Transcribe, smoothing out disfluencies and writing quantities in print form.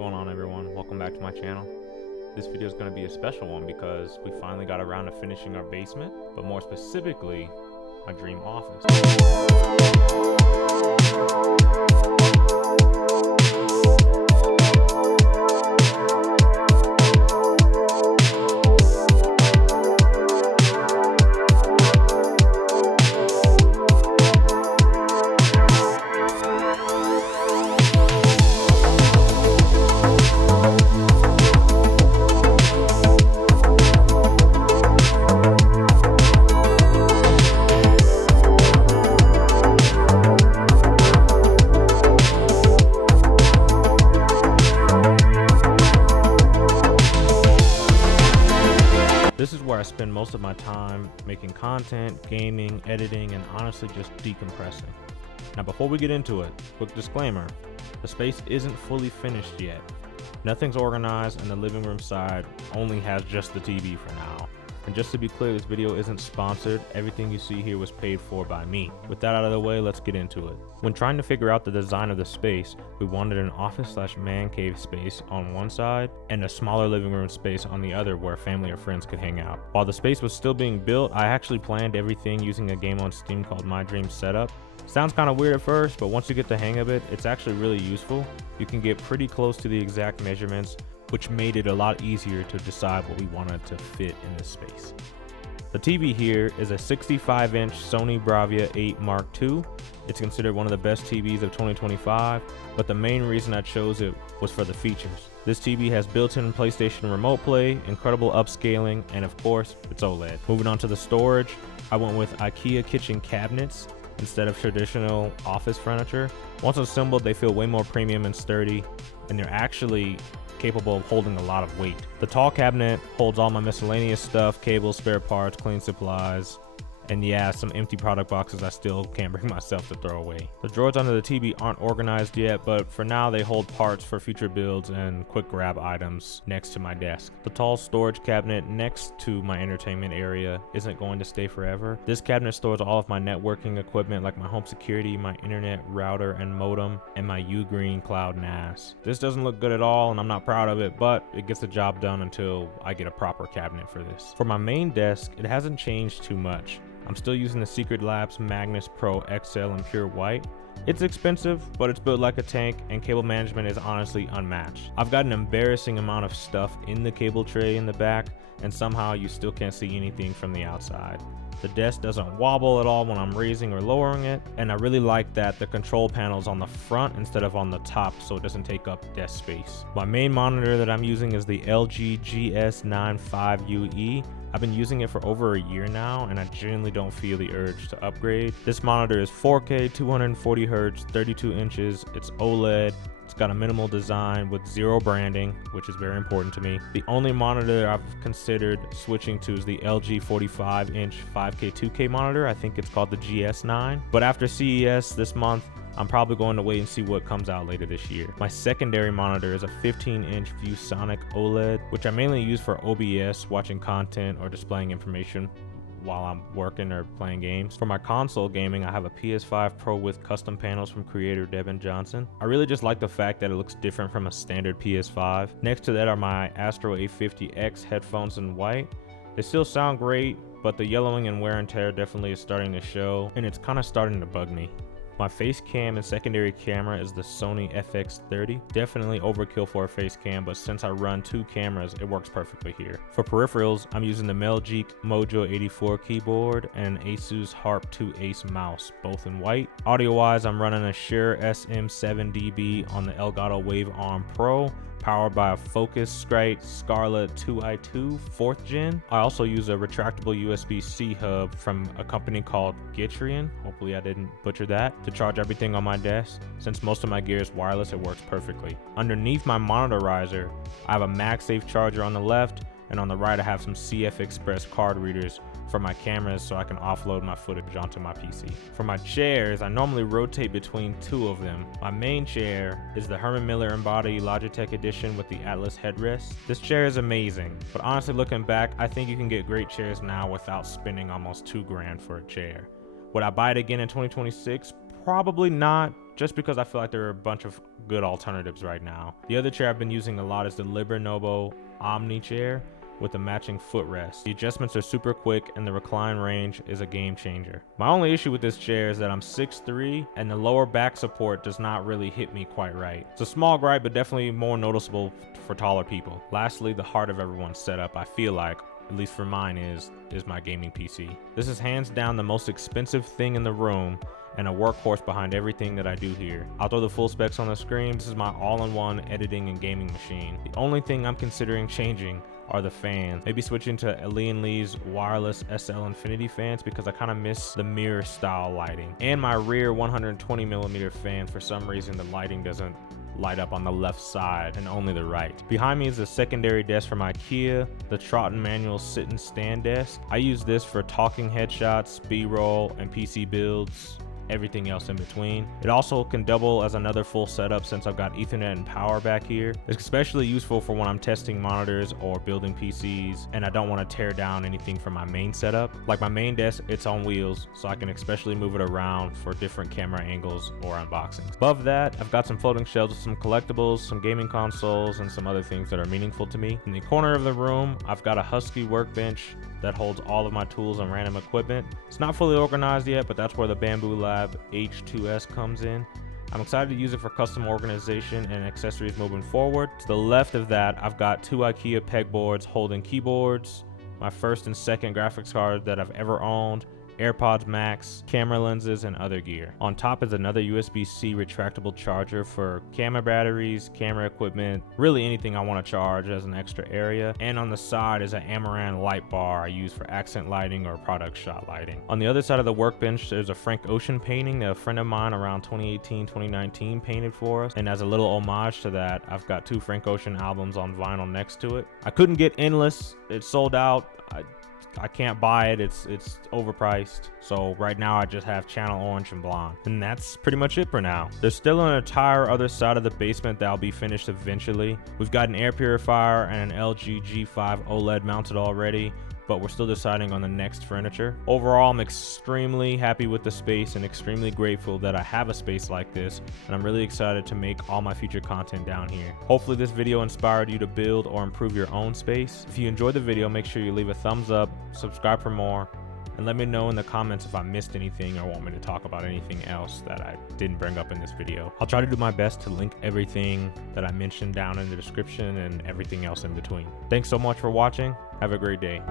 going on, everyone? Welcome back to my channel. This video is going to be a special one because we finally got around to finishing our basement, but more specifically, my dream office. This is where I spend most of my time making content, gaming, editing, and honestly just decompressing. Now before we get into it, quick disclaimer, the space isn't fully finished yet. Nothing's organized and the living room side only has just the TV for now. And just to be clear, this video isn't sponsored. Everything you see here was paid for by me. With that out of the way, let's get into it. When trying to figure out the design of the space, we wanted an office/man cave space on one side and a smaller living room space on the other where family or friends could hang out. While the space was still being built, I actually planned everything using a game on Steam called My Dream Setup. Sounds kind of weird at first, but once you get the hang of it, it's actually really useful. You can get pretty close to the exact measurements, which made it a lot easier to decide what we wanted to fit in this space. The TV here is a 65-inch Sony Bravia 8 Mark II. It's considered one of the best TVs of 2025, but the main reason I chose it was for the features. This TV has built-in PlayStation Remote Play, incredible upscaling, and of course, it's OLED. Moving on to the storage, I went with IKEA kitchen cabinets instead of traditional office furniture. Once assembled, they feel way more premium and sturdy, and they're actually capable of holding a lot of weight. The tall cabinet holds all my miscellaneous stuff, cables, spare parts, cleaning supplies, and yeah, some empty product boxes I still can't bring myself to throw away. The drawers under the TV aren't organized yet, but for now they hold parts for future builds and quick grab items next to my desk. The tall storage cabinet next to my entertainment area isn't going to stay forever. This cabinet stores all of my networking equipment like my home security, my internet router and modem, and my Ugreen Cloud NAS. This doesn't look good at all and I'm not proud of it, but it gets the job done until I get a proper cabinet for this. For my main desk, it hasn't changed too much. I'm still using the Secret Labs Magnus Pro XL in pure white. It's expensive, but it's built like a tank and cable management is honestly unmatched. I've got an embarrassing amount of stuff in the cable tray in the back, and somehow you still can't see anything from the outside. The desk doesn't wobble at all when I'm raising or lowering it, and I really like that the control panel's on the front instead of on the top so it doesn't take up desk space. My main monitor that I'm using is the LG GS95UE. I've been using it for over a year now and I genuinely don't feel the urge to upgrade. This monitor is 4K, 240 Hz, 32 inches, it's OLED. It's got a minimal design with zero branding, which is very important to me. The only monitor I've considered switching to is the LG 45-inch 5K 2K monitor. I think it's called the GS9. But after CES this month, I'm probably going to wait and see what comes out later this year. My secondary monitor is a 15-inch ViewSonic OLED, which I mainly use for OBS, watching content or displaying information while I'm working or playing games. For my console gaming, I have a PS5 Pro with custom panels from creator Devin Johnson. I really just like the fact that it looks different from a standard PS5. Next to that are my Astro A50X headphones in white. They still sound great, but the yellowing and wear and tear definitely is starting to show, and it's kind of starting to bug me. My face cam and secondary camera is the Sony FX30. Definitely overkill for a face cam, but since I run two cameras, it works perfectly here. For peripherals, I'm using the Melgeek Mojo 84 keyboard and Asus Harp 2 Ace mouse, both in white. Audio-wise, I'm running a Shure SM7DB on the Elgato Wave Arm Pro, powered by a Focusrite Scarlett 2i2 4th gen. I also use a retractable USB-C hub from a company called Gitrion, hopefully I didn't butcher that, to charge everything on my desk. Since most of my gear is wireless, it works perfectly. Underneath my monitor riser, I have a MagSafe charger on the left, and on the right I have some CF Express card readers for my cameras so I can offload my footage onto my PC. For my chairs, I normally rotate between two of them. My main chair is the Herman Miller Embody Logitech Edition with the Atlas headrest. This chair is amazing, but honestly looking back, I think you can get great chairs now without spending almost $2 grand for a chair. Would I buy it again in 2026? Probably not, just because I feel like there are a bunch of good alternatives right now. The other chair I've been using a lot is the Libernobo Omni chair with a matching footrest. The adjustments are super quick and the recline range is a game changer. My only issue with this chair is that I'm 6'3" and the lower back support does not really hit me quite right. It's a small gripe, but definitely more noticeable for taller people. Lastly, the heart of everyone's setup, I feel like, at least for mine, is my gaming PC. This is hands down the most expensive thing in the room and a workhorse behind everything that I do here. I'll throw the full specs on the screen. This is my all-in-one editing and gaming machine. The only thing I'm considering changing are the fans. Maybe switching to Lian Li's wireless SL Infinity fans because I kind of miss the mirror style lighting. And my rear 120mm fan, for some reason the lighting doesn't light up on the left side and only the right. Behind me is a secondary desk from IKEA, the Troughton manual sit and stand desk. I use this for talking headshots, B-roll, and PC builds, everything else in between. It also can double as another full setup since I've got Ethernet and power back here. It's especially useful for when I'm testing monitors or building PCs and I don't want to tear down anything from my main setup. Like my main desk, it's on wheels, so I can especially move it around for different camera angles or unboxings. Above that, I've got some floating shelves with some collectibles, some gaming consoles, and some other things that are meaningful to me. In the corner of the room, I've got a Husky workbench that holds all of my tools and random equipment. It's not fully organized yet, but that's where the Bamboo Lab H2S comes in. I'm excited to use it for custom organization and accessories moving forward. To the left of that, I've got 2 IKEA pegboards holding keyboards, my first and second graphics card that I've ever owned, AirPods Max, camera lenses, and other gear. On top is another USB-C retractable charger for camera batteries, camera equipment, really anything I want to charge as an extra area. And on the side is an Amaran light bar I use for accent lighting or product shot lighting. On the other side of the workbench, there's a Frank Ocean painting that a friend of mine around 2018, 2019 painted for us. And as a little homage to that, I've got 2 Frank Ocean albums on vinyl next to it. I couldn't get Endless, it's sold out. I can't buy it, it's overpriced. So right now I just have Channel Orange and Blonde. And that's pretty much it for now. There's still an entire other side of the basement that'll be finished eventually. We've got an air purifier and an LG G5 OLED mounted already, but we're still deciding on the next furniture. Overall, I'm extremely happy with the space and extremely grateful that I have a space like this, and I'm really excited to make all my future content down here. Hopefully this video inspired you to build or improve your own space. If you enjoyed the video, make sure you leave a thumbs up, subscribe for more, and let me know in the comments if I missed anything or want me to talk about anything else that I didn't bring up in this video. I'll try to do my best to link everything that I mentioned down in the description and everything else in between. Thanks so much for watching. Have a great day.